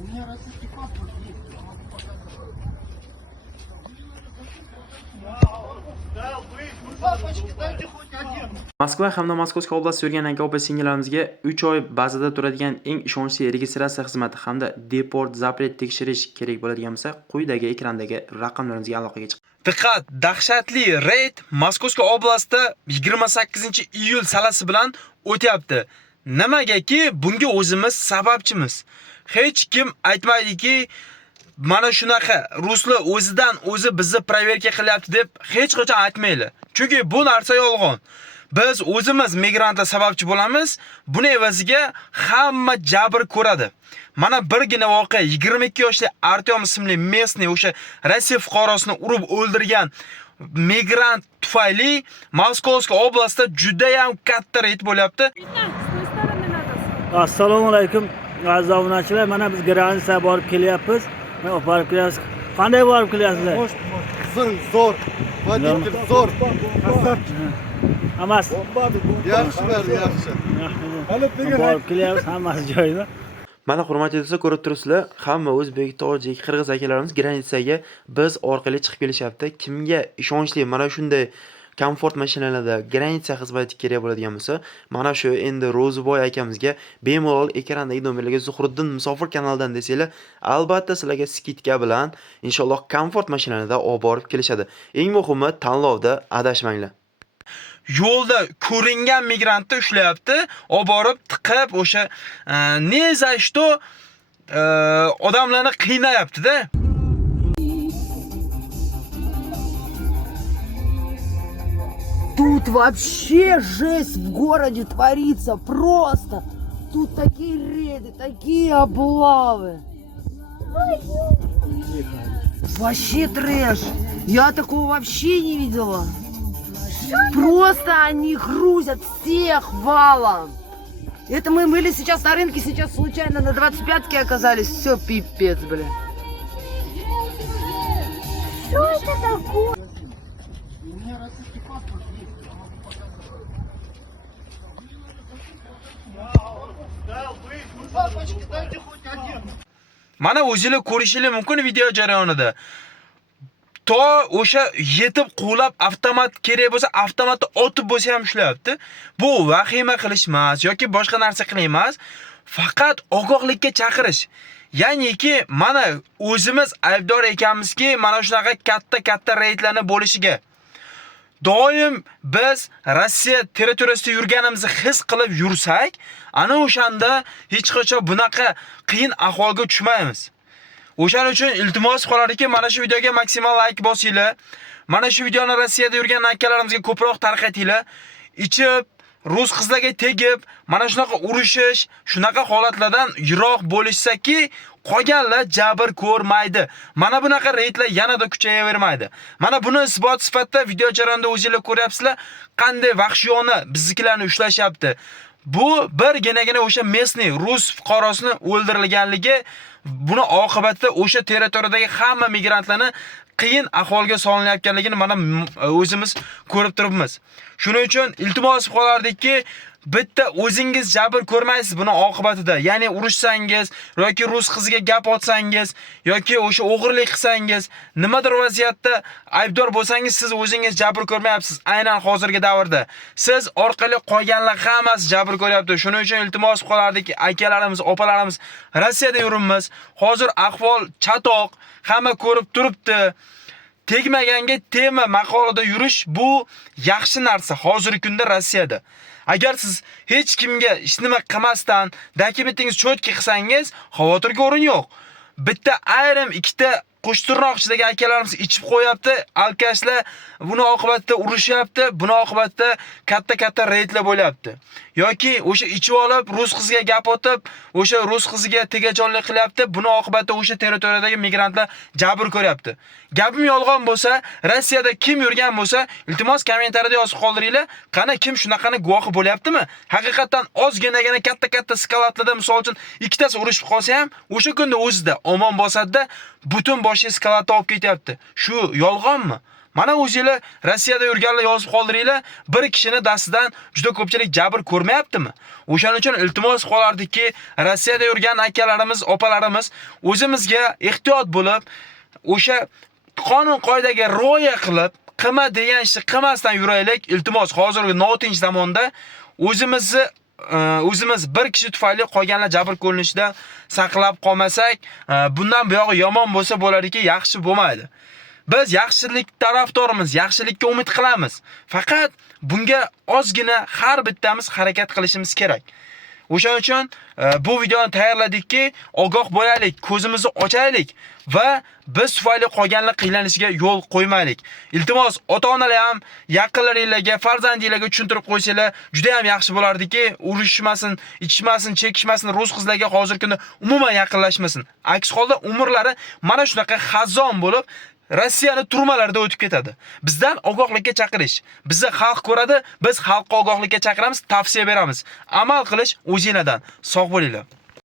У меня российский паспорт есть. Я могу показать. Папочки, дайте хоть один. Moskva hamda Moskovskiy oblastida yurgan aka-opa singillarimizga 3 oy bazada turadigan eng ishonchli registratsiya xizmati hamda deport zapret tekshirish kerak bo'ladigan bo'lsa, quyidagi ekrandagi raqamlarimizga aloqaga chiqing. Diqqat, dahshatli reyd Moskovskiy oblastida 28-iyul sanasi bilan o'tyapti. Nimagaki, bunga o'zimiz sababchimiz. Hech kim aytmaydiki, mana shunaqa ruslar o'zidan o'zi bizni proverka qilyapti deb hech qachon aytmaydi. Chunki bu narsa yolg'on. Biz o'zimiz migrantlar sababchi bo'lamiz. Buni evaziga hamma jabr ko'radi. Mana birgina voqea 22 yoshli Artyom ismli местный o'sha Rossiya fuqarosini urib o'ldirgan migrant tufayli Moskovskiy oblastida juda ham katta reyd bo'lyapti. Assalomu alaykum aziz obunachilar. Mana biz granitsaga borib kelyapmiz. Mana borib kelyapmiz. Qanday borib kelyapsizlar? Zor. Водитель zor. Hammasi Yaxshilar, yaxshi. borib kelyapmiz, hammasi joyida. Mana hurmatli do'stlar, ko'rib turibsizlar, hamma o'zbek, tojik, qirg'iz akalarimiz granitsaga biz orqali chiqib kelishyapti. Kimga ishonchli mana shunday komfort mashinalarda granitsa xizmati kerak bo'ladigan bo'lsa, mana shu endi Ro'ziboy akamizga bemalol ekrandagi nomerlarga Zuhriddin Musofir kanalidan desanglar, albatta sizlarga skitka bilan inshaalloh komfort mashinalarda olib borib kelishadi. Eng muhimi tanlovda adashmanglar. Yo'lda ko'ringan migrantni ushlayapti, olib borib tiqib o'sha ne za что odamlarni qiynayapti-da. Тут вообще жесть в городе творится, просто. Тут такие рейды, такие облавы. Вообще трэш. Я такого вообще не видела. Просто они грузят всех валом. Это мы были сейчас на рынке, сейчас случайно на 25-ке оказались. Все, пипец, бля. Что это такое? У меня российский паспорт есть. Я могу показать. Папочки, дайте хоть один. Mana o'zingizlar ko'rishingiz mumkin video jarayonida. To o'sha yetib qo'lab avtomat kerak bo'lsa, avtomatni otib bo'lsa ham ishlayapti. Bu vahima qilish emas yoki boshqa narsa qilish emas, faqat ogohlikka chaqirish. Ya'niki mana o'zimiz aybdor ekanmizki, mana shunaqa katta reydlarni bo'lishiga. Doim biz Rossiya territoriyasida yurganimizni his qilib yursak, ana o'shanda hech qachon bunaqa qiyin ahvolga tushmaymiz. O'shaning uchun iltimos qolarki, mana shu videoga maksimal like bosinglar. Mana shu videoni Rossiyada yurgan akalarimizga ko'proq tarqatinglar. Ichib, rus qizlarga tegib, mana shunaqa urushish, shunaqa holatlardan yiroq bo'lishsaki, qolganlar jabr ko'rmaydi. Mana bunaqa reydlar yanada kuchayavermaydi. Mana buni isbot sifatida video jarayonida o'zingizlar ko'ryapsizlar, qanday vahshiyona biznikilarni ushlashyapti. Bu birginagina o'sha местный rus fuqarosini o'ldirilganligi, buni oqibatida o'sha territoriyadagi hamma migrantlarni qiyin ahvolga solinyapganligini mana o'zimiz ko'rib turibmiz. Shuning uchun iltimos qolardikki, bitta o'zingiz jabr ko'rmaysiz buni oqibatida. Ya'ni urushsangiz yoki rus qiziga gap otsangiz yoki o'sha o'g'irlik qilsangiz, nimadir vaziyatda aybdor bo'lsangiz, siz o'zingiz jabr ko'rmayapsiz. Aynan hozirgi davrda siz orqali qolganlar hammasi jabr ko'ryapti. Shuning uchun iltimos qolardiki, akalarimiz, opalarimiz Rossiyada yuribmiz. Hozir ahvol chatoq, hamma ko'rib turibdi. Tegmaganga tema maqolada yurish bu yaxshi narsa hozirgi kunda Rossiyada. Agar siz hech kimga hech nima qilmasdan dokumentingiz cho'tki qilsangiz, xavotirga o'rin yo'q. Bitta ayrim ikkita qo'shtirnoqchidagi akalarimiz ichib qo'yapti, alkashlar buni oqibatida urushyapti, buni oqibatida katta reydlar bo'lyapti. Yoki o'sha ichib olib rus qiziga gap otib, o'sha rus qiziga tegajonlik qilyapti, buni oqibatida o'sha territoriyadagi migrantlar jabr ko'ryapti. Gapim yolg'on bo'lsa, Rossiyada kim yurgan bo'lsa, iltimos kommentariyada yozib qoldiringlar, qani kim shunaqani guvohi bo'lyaptimi? Haqiqatan ozginagina katta skalatlarda misol uchun ikkitasi urushib qolsa ham, o'sha kunda o'zida omon bosadi-da, butun boshi skalatda olib ketyapti. Shu yolg'onmi? Mana o'zingizlar Rossiyada yurganlar yozib qoldiringlar, bir kishini dastidan juda ko'pchilik jabr ko'rmayaptimi? O'shaning uchun iltimos qolardiki, Rossiyada yurgan akalarimiz, opalarimiz o'zimizga ehtiyot bo'lib, o'sha qonun qoidaga rioya qilib, qilma degan ishni qilmasdan yuraylik. Iltimos, hozirgi notinch zamonda o'zimiz bir kishi tufayli qolganlar jabr ko'rinishidan saqlab qolmasak, bundan buyog'i yomon bo'lsa bo'ladiki, yaxshi bo'lmaydi. Biz yaxshilik tarafdorimiz, yaxshilikka umid qilamiz. Faqat bunga ozgina har bittamiz harakat qilishimiz kerak. O'shaning uchun bu videoni tayyorladikki, ogoh bo'laylik, ko'zimizni ochaylik va biz tufayli qolganlar qiylanishiga yo'l qo'ymaylik. Iltimos, ota-onalar ham yaqinlaringizga, farzandingizga tushuntirib qo'ysanglar, juda ham yaxshi bo'lardiki, urushmasin, ichishmasin, chekishmasin, rus qizlarga hozirgi kunda umuman yaqinlashmasin. Aks holda umrlari mana shunaqa xazon bo'lib, Rossiyani turmalarida o'tib ketadi. Bizdan ogohlikka chaqirish. Bizni xalq ko'radi, biz xalqqa ogohlikka chaqiramiz, tavsiya beramiz. Amal qilish o'zingizdan. Sog' bo'linglar.